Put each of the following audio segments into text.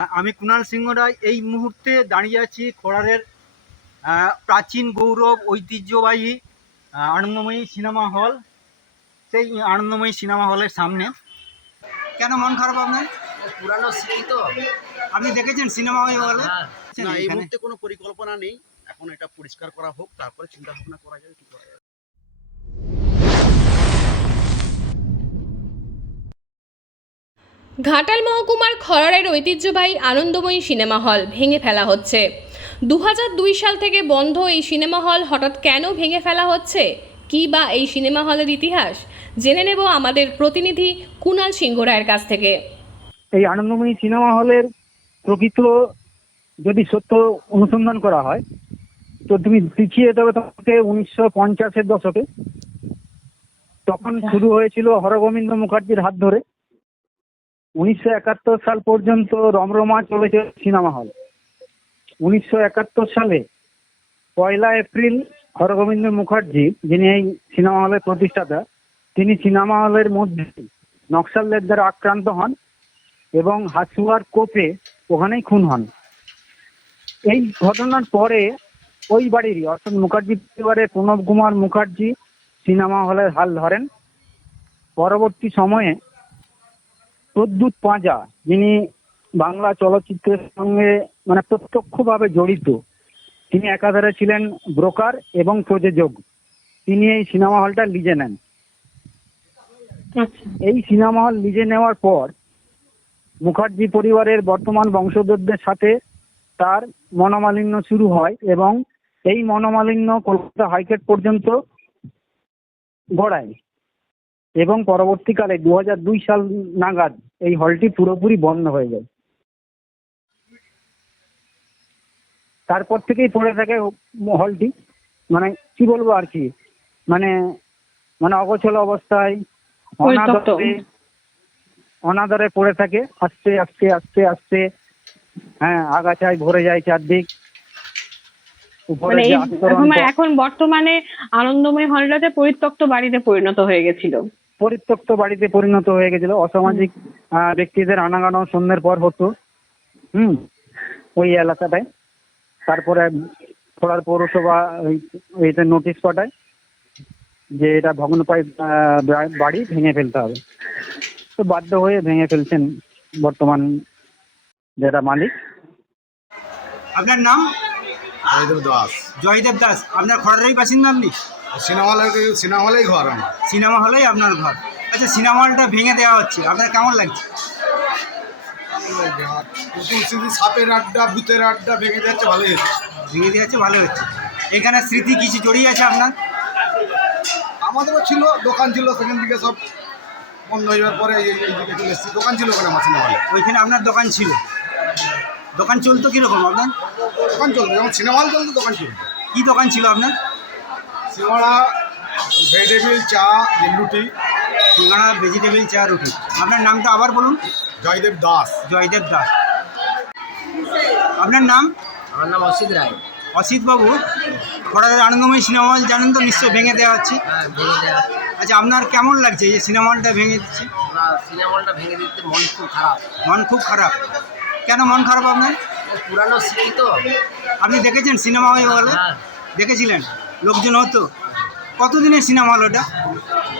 আমি কুণাল সিংহ রায় এই মুহূর্তে দাঁড়িয়ে আছি খোড়ারের প্রাচীন গৌরব ঐতিহ্যবাহী আনন্দময়ী সিনেমা হল। সেই আনন্দময়ী সিনেমা হলের সামনে। কেন মন খারাপ আপনার? পুরানো স্মৃতি তো। আপনি দেখেছেন সিনেমা হলে? না, এই মুহূর্তে কোনো পরিকল্পনা নেই। এখন এটা পরিষ্কার করা হোক, তারপরে চিন্তা ভাবনা করা যাবে কি করা যাবে। ঘাটাল মহকুমার খড়ারের ঐতিহ্যবাহী আনন্দময়ী সিনেমা হল ভেঙে ফেলা হচ্ছে। 2002 সাল থেকে বন্ধ এই সিনেমা হল হঠাৎ কেন ভেঙে ফেলা হচ্ছে, কী বা এই সিনেমা হলের ইতিহাস, জেনে নেব আমাদের প্রতিনিধি কুণাল সিংহ রায়ের কাছ থেকে। এই আনন্দময়ী সিনেমা হলের প্রকৃত যদি সত্য অনুসন্ধান করা হয় তো তুমি পিছিয়ে যেতে হবে তোমাকে 1950-এর দশকে। তখন শুরু হয়েছিল হরগোবিন্দ মুখার্জির হাত ধরে। 1971 সাল পর্যন্ত রমরমা চলেছে সিনেমা হল। 1971 সালে 1 এপ্রিল হরগোবিন্দ মুখার্জি, যিনি এই সিনেমা হলের প্রতিষ্ঠাতা, তিনি সিনেমা হলের মধ্যে নকশালদের দ্বারা আক্রান্ত হন এবং হাসুয়ার কোপে ওখানেই খুন হন। এই ঘটনার পরে ওই বাড়িরই অর্থাৎ মুখার্জি পরিবারের প্রণব কুমার মুখার্জি সিনেমা হলের হাল ধরেন। পরবর্তী সময়ে প্রদ্যুৎ পাঁজা, যিনি বাংলা চলচ্চিত্রের সঙ্গে প্রত্যক্ষভাবে জড়িত, তিনি একাধারে ছিলেন ব্রোকার এবং প্রযোজক। তিনি এই সিনেমা হলটা লিজে নেন। এই সিনেমা হল লিজে নেওয়ার পর মুখার্জি পরিবারের বর্তমান বংশধরদের সাথে তার মনোমালিন্য শুরু হয় এবং এই মনোমালিন্য কলকাতা হাইকোর্ট পর্যন্ত গড়ায় এবং পরবর্তীকালে 2002 সাল নাগাদ এই হলটি পুরোপুরি বন্ধ হয়ে যায়। তারপর থেকেই পড়ে থাকে হলটি, কি বলবো আর কি, অগোছল অবস্থায় অনাদরে পড়ে থাকে। আস্তে আস্তে আস্তে আস্তে আগাছায় ভরে যায় চারদিক। এখন বর্তমানে আনন্দময় হলটাতে পরিত্যক্ত বাড়িতে পরিণত হয়ে গেছিল। অসামাজিক ব্যক্তিদের আনাগানো সন্ধ্যের পর হতো ওই এলাকাটায়। তারপরে খোড়ার পৌরসভা এইটা নোটিশ পাঠায় যে এটা ভগ্নপ্রায় বাড়ি, ভেঙে ফেলতে হবে। তো বাধ্য হয়ে ভেঙে ফেলছেন বর্তমান যারা মালিক। আপনার নাম? জয়দেব দাস। জয়দেব দাস। আপনার খড়ারেরই বাসিন্দা আপনি? সিনেমা হলেই ঘর আমার। সিনেমা হলেই আপনার ঘর। আচ্ছা, সিনেমা হলটা ভেঙে দেওয়া হচ্ছে, আপনার কেমন লাগছে? সাপের আড্ডা, ভূতের আড্ডা ভেঙে যাচ্ছে, ভালোই হচ্ছে। ভেঙে দিয়েছে, ভালো হচ্ছে। এখানে স্মৃতি কিছু জড়িয়ে আছে আপনার? আমাদেরও ছিল, দোকান ছিল, সেখান থেকে সব বন্ধ হয়ে যাওয়ার পরে এইদিকে চলে এসেছি। দোকান ছিল ওখানে আমার সিনেমা হলে। ওইখানে আপনার দোকান ছিল? দোকান চলতো কীরকম আপনার? দোকান চলতো, যখন সিনেমা হল চলতো দোকান চলতো। কী দোকান ছিল আপনার? সিঙ্গাড়া, ভেজিটেবিল, চা, রুটি। সিঙ্গাড়া, ভেজিটেবিল, চা, রুটি। আপনার নামটা আবার বলুন। জয়দেব দাস। জয়দেব দাস। আপনার নাম? আমার নাম অসিত রায়। অসিত বাবু, খড়ারের আনন্দময়ী সিনেমা হল জানেন তো নিশ্চয়ই ভেঙে দেওয়া হচ্ছে। হ্যাঁ, ভেঙে দেওয়া। আচ্ছা, আপনার কেমন লাগছে এই যে সিনেমা হলটা ভেঙে দিচ্ছে? না, সিনেমা হলটা ভেঙে দিতে মন খুব খারাপ। মন খুব খারাপ? কেন মন খারাপ আপনার? পুরানো স্মৃতি তো। আপনি দেখেছেন সিনেমা হলে? হ্যাঁ, দেখেছিলেন? লোকজন হতো? কতদিনের সিনেমা হল ওটা?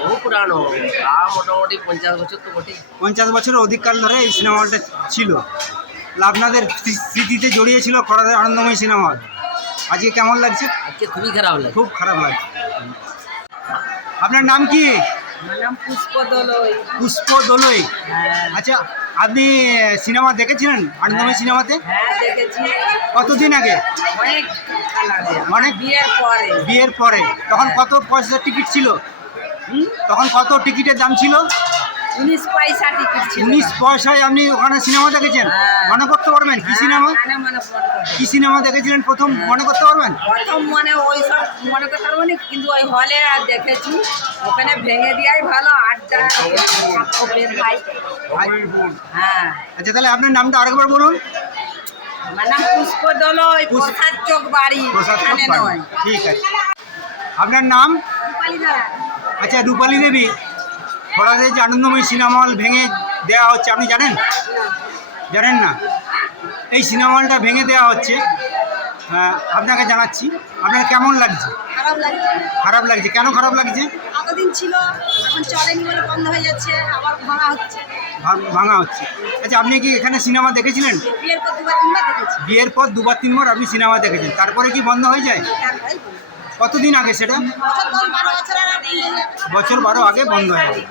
বহু পুরানো, মোটামুটি 50 বছর তো বটে। 50 বছরের অধিককাল ধরে এই সিনেমা হলটা ছিল। আপনাদের স্মৃতিতে জড়িয়েছিল খড়ারের আনন্দময়ী সিনেমা হল। আজকে কেমন লাগছে? আজকে খুবই খারাপ লাগে। খুব খারাপ লাগছে। আপনার নাম কি? আমার নাম পুষ্প দলই। পুষ্প দলই। আচ্ছা, আপনি সিনেমা দেখেছিলেন আনন্দময়ী সিনেমাতে? হ্যাঁ, দেখেছি। কতদিন আগে? অনেক কাল আগে, অনেক বিয়ের পরে। তখন কত পয়সা টিকিট ছিল? তখন কত টিকিটের দাম ছিল? 19 পয়সা টিকিট ছিল। 19 পয়সায় আপনি ওখানে সিনেমা দেখেছেন? মনে করতে পারবেন কি সিনেমা? কি সিনেমা দেখেছিলেন প্রথম, মনে করতে পারবেন? প্রথম ওইসব মনে করতে পারবো না, কিন্তু ওই হলে আর দেখেছি। ওখানে ভেঙে দেওয়াই ভালো, আড্ডা ভাই। হ্যাঁ। আচ্ছা, তাহলে আপনার নামটা আরেকবার বলুন। আমার নাম পুষ্প দলই, প্রসাদ চক বাড়ি। ঠিক আছে। আপনার নাম? আচ্ছা, রূপালী দেবী। খড়ারের যে আনন্দময়ী সিনেমা হল ভেঙে দেওয়া হচ্ছে, আপনি জানেন? জানেন না? এই সিনেমা হলটা ভেঙে দেওয়া হচ্ছে, আপনাকে জানাচ্ছি, আপনার কেমন লাগছে? খারাপ লাগছে। খারাপ লাগছে, কেন খারাপ লাগছে? এতদিন ছিল, এখন চলেনি বলে বন্ধ হয়ে যাচ্ছে, আবার ভাঙা হচ্ছে। ভাঙা হচ্ছে। আচ্ছা, আপনি কি এখানে সিনেমা দেখেছিলেন? বিয়ের পর দুবার তিনবার দেখেছি। বিয়ের পর দুবার তিনবার আপনি সিনেমা দেখেছেন, তারপরে কি বন্ধ হয়ে যায়? তারপরেই বন্ধ। কতদিন আগে সেটা? বছর 10-12 বছর আর বন্ধ হয়ে যাচ্ছে। বছর 12 আগে বন্ধ হয়ে যায়।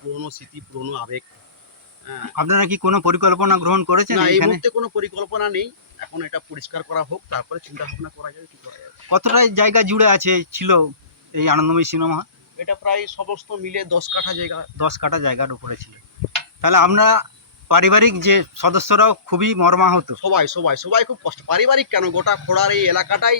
পুরনো স্মৃতি, পুরনো আবেগ। হ্যাঁ, আপনারা কি কোনো পরিকল্পনা গ্রহণ করেছেন না এই এখানে? মুহূর্তে কোনো পরিকল্পনা নেই, এখন এটা পরিষ্কার করা হোক, তারপরে চিন্তা ভাবনা করা যাবে কি করা যাবে। কতটা জায়গা জুড়ে আছে ছিল এই আনন্দময়ী সিনেমা হল? এটা প্রায় সমস্ত মিলে 10 কাঠা জায়গা। 10 কাঠা জায়গার উপরে ছিল। তাহলে আমরা পারিবারিক যে সদস্যরাও খুবই মর্মাহত। সবাই সবাই সবাই খুব কষ্ট, পারিবারিক কেন, গোটা খোড়ার এই এলাকাটাই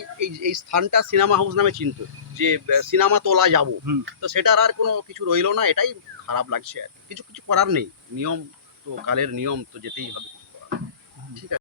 এই স্থানটা সিনেমা হাউস নামে চিনত, যে সিনেমা তোলা যাব, হুম। তো সেটার আর কোনো কিছু রইলো না, এটাই খারাপ লাগছে আর কি। কিছু করার নেই, নিয়ম তো কালের নিয়ম, তো যেতেই হবে।